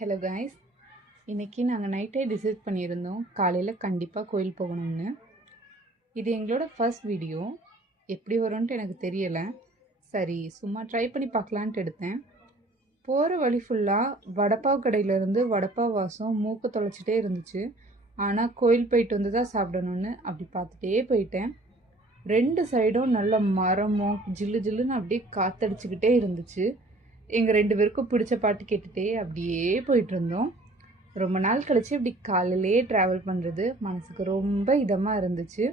Hello guys, இன்றைக்கி நாங்கள் நைட்டே டிசைட் பண்ணியிருந்தோம் காலையில் கண்டிப்பாக கோயில் போகணும்னு. இது எங்களோட ஃபர்ஸ்ட் வீடியோ. எப்படி வரும்ன்ட்டு எனக்கு தெரியலை. சரி, சும்மா ட்ரை பண்ணி பார்க்கலான்ட்டு எடுத்தேன். போகிற வழி ஃபுல்லாக வடப்பாவு கடையிலேருந்து வடப்பாவு வாசம் மூக்கு தொலைச்சிட்டே இருந்துச்சு. ஆனால் கோயில் போயிட்டு வந்து தான் சாப்பிடணுன்னு அப்படி பார்த்துட்டே போயிட்டேன். 2 சைடும் நல்ல மரமும் ஜில்லு ஜில்லுன்னு அப்படியே காற்றடிச்சிக்கிட்டே இருந்துச்சு. எங்கள் 2 பேருக்கும் பிடிச்ச பாட்டு கேட்டுகிட்டே அப்படியே போயிட்டுருந்தோம். ரொம்ப நாள் கழித்து இப்படி காலையிலே ட்ராவல் பண்ணுறது மனசுக்கு ரொம்ப இதமாக இருந்துச்சு.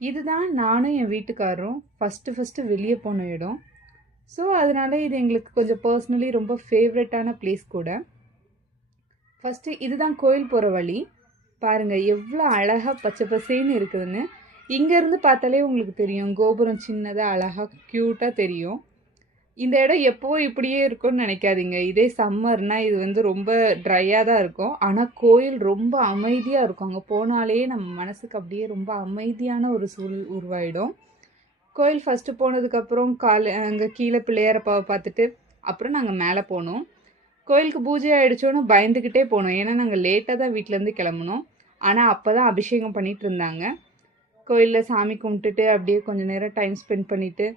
இதுதான் நானும் என் வீட்டுக்காரரும் ஃபஸ்ட்டு வெளியே போன இடம். ஸோ அதனால் இது எங்களுக்கு கொஞ்சம் பர்சனலி ரொம்ப ஃபேவரட்டான பிளேஸ் கூட. ஃபஸ்ட்டு இதுதான் கோயில் போகிற வழி. பாருங்கள் எவ்வளோ அழகாக பச்சை பசேன்னு இருக்குதுன்னு. இங்கேருந்து பார்த்தாலே உங்களுக்கு தெரியும், கோபுரம் சின்னதாக அழகாக க்யூட்டாக தெரியும். இந்த இடம் எப்போவோ இப்படியே இருக்கும்னு நினைக்காதீங்க. இதே சம்மர்னால் இது ரொம்ப ட்ரையாக தான் இருக்கும். ஆனால் கோயில் ரொம்ப அமைதியாக இருக்கும். அங்கே போனாலே நம்ம மனசுக்கு அப்படியே ரொம்ப அமைதியான ஒரு சூழல் உருவாயிடும். கோயில் ஃபஸ்ட்டு போனதுக்கப்புறம் அங்கே கீழே பிள்ளையாரப்பாவை பார்த்துட்டு அப்புறம் நாங்கள் மேலே போனோம். கோயிலுக்கு பூஜை ஆகிடுச்சோன்னு பயந்துக்கிட்டே போனோம். ஏன்னா நாங்கள் லேட்டாக தான் வீட்டிலேருந்து கிளம்புனோம். ஆனால் அப்போ தான் அபிஷேகம் பண்ணிகிட்டு இருந்தாங்க. கோயிலில் சாமி கும்பிட்டுட்டு அப்படியே கொஞ்சம் நேரம் டைம் ஸ்பெண்ட் பண்ணிவிட்டு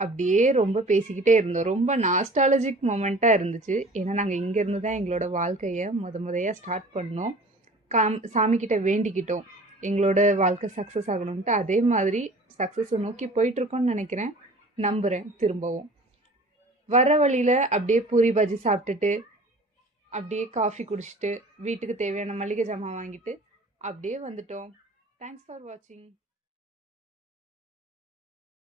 அப்படியே ரொம்ப பேசிக்கிட்டே இருந்தோம். ரொம்ப நாஸ்டாலஜிக் மொமெண்ட்டாக இருந்துச்சு. ஏன்னா நாங்கள் இங்கேருந்து தான் எங்களோட வாழ்க்கையை முதையாக ஸ்டார்ட் பண்ணோம். சாமிக்கிட்ட வேண்டிக்கிட்டோம் எங்களோட வாழ்க்கை சக்ஸஸ் ஆகணும்ன்ட்டு. அதே மாதிரி சக்ஸஸை நோக்கி போயிட்டுருக்கோன்னு நினைக்கிறேன், நம்புகிறேன். திரும்பவும் வர வழியில் அப்படியே பூரி பஜ்ஜி சாப்பிட்டுட்டு அப்படியே காஃபி குடிச்சிட்டு வீட்டுக்கு தேவையான மளிகை ஜாமான் வாங்கிட்டு அப்படியே வந்துட்டோம். தேங்க்ஸ் ஃபார் வாட்சிங்.